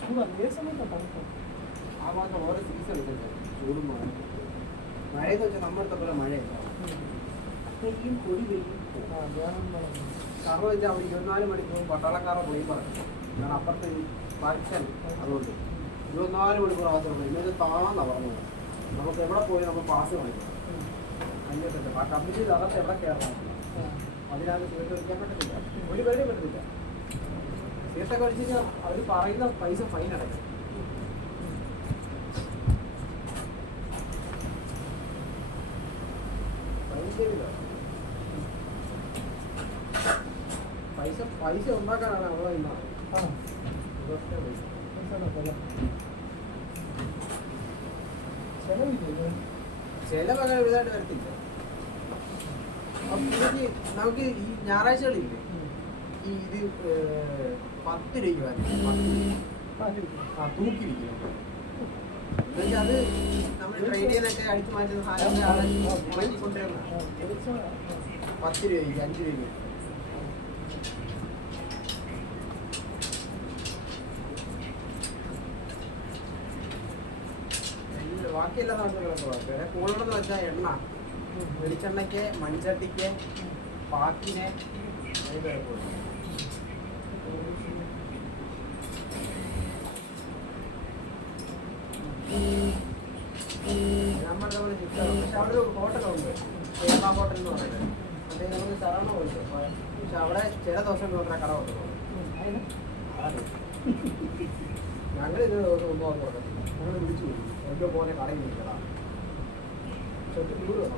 ചൂടാണ് ഏത് സമയത്താണ് തണുപ്പ് ആ ഭാഗത്ത് ഓരോ സീസൺ ഉണ്ട് ചൂടും മഴയെന്ന് വെച്ചാൽ നമ്മുടെ പോലെ മഴയല്ല പെയ്യും പൊടി പെയ്യും കാരണം വെച്ചാൽ അവിടെ 24 മണിക്കൂർ പട്ടാളക്കാരെ പോയി പറയും കാരണം അപ്പുറത്ത് പാകിസ്ഥാൻ അതുകൊണ്ട് 24 മണിക്കൂർ അവസരമുണ്ട് ഇന്നത് താന്നാണ് പറഞ്ഞത് നമുക്ക് എവിടെ പോയി നമ്മൾ പാസ് കാണിക്കും അന്വേഷിച്ചിട്ട് ആ കമ്പനിയിൽ അകത്ത് എവിടെ കയറണം അതിനകത്ത് സീറ്റ് ഒഴിക്കാൻ പറ്റത്തില്ല ഒരു പേരും പറ്റത്തില്ല സീറ്റൊക്കെ ഒഴിച്ച് കഴിഞ്ഞാൽ അവർ പറയുന്ന പൈസ ഫൈൻ അടയ്ക്കും പൈസ ഉണ്ടാക്കാനാണ് അവിടെ ചെലവങ്ങനെ വലുതായിട്ട് വരത്തില്ല നമുക്ക് ഈ ഞായറാഴ്ചകളില്ലേ ഈ ഇത് 10 രൂപയ്ക്ക് വരണം തൂക്കിരിക്കും എന്നുവെച്ചാൽ അത് നമ്മൾ ട്രെയിൻ ചെയ്യാനൊക്കെ അടിച്ചു മാറ്റുന്ന സാധനം ഉണക്കി കൊണ്ടുവരണം 10 രൂപയ്ക്ക് 5 രൂപയ്ക്ക് ബാക്കിയെല്ലാം നാട്ടുകളൊക്കെ വേറെ കൂടുതലെന്ന് വെച്ചാൽ എണ്ണ വെളിച്ചെണ്ണയ്ക്ക് മൺചട്ടിക്ക് പാക്കിന് നമ്മുടെ പോലെ ചിക്കൻ പക്ഷെ അവിടെ ഒരു ഹോട്ടലുണ്ട് കേരള ഹോട്ടൽ എന്ന് പറയുന്നത് അത് നമുക്ക് ശരണമുണ്ട് പക്ഷെ അവിടെ ചില ദിവസം മാത്രമേ കട ഹോട്ടലുള്ളൂ ഞങ്ങൾ ഇത് ദിവസം മുമ്പ് ഹോട്ടൽ ഞങ്ങൾ വിളിച്ചു എവിടെ പോലെ കടയിൽ നിൽക്കണം പക്ഷെ ദൂരം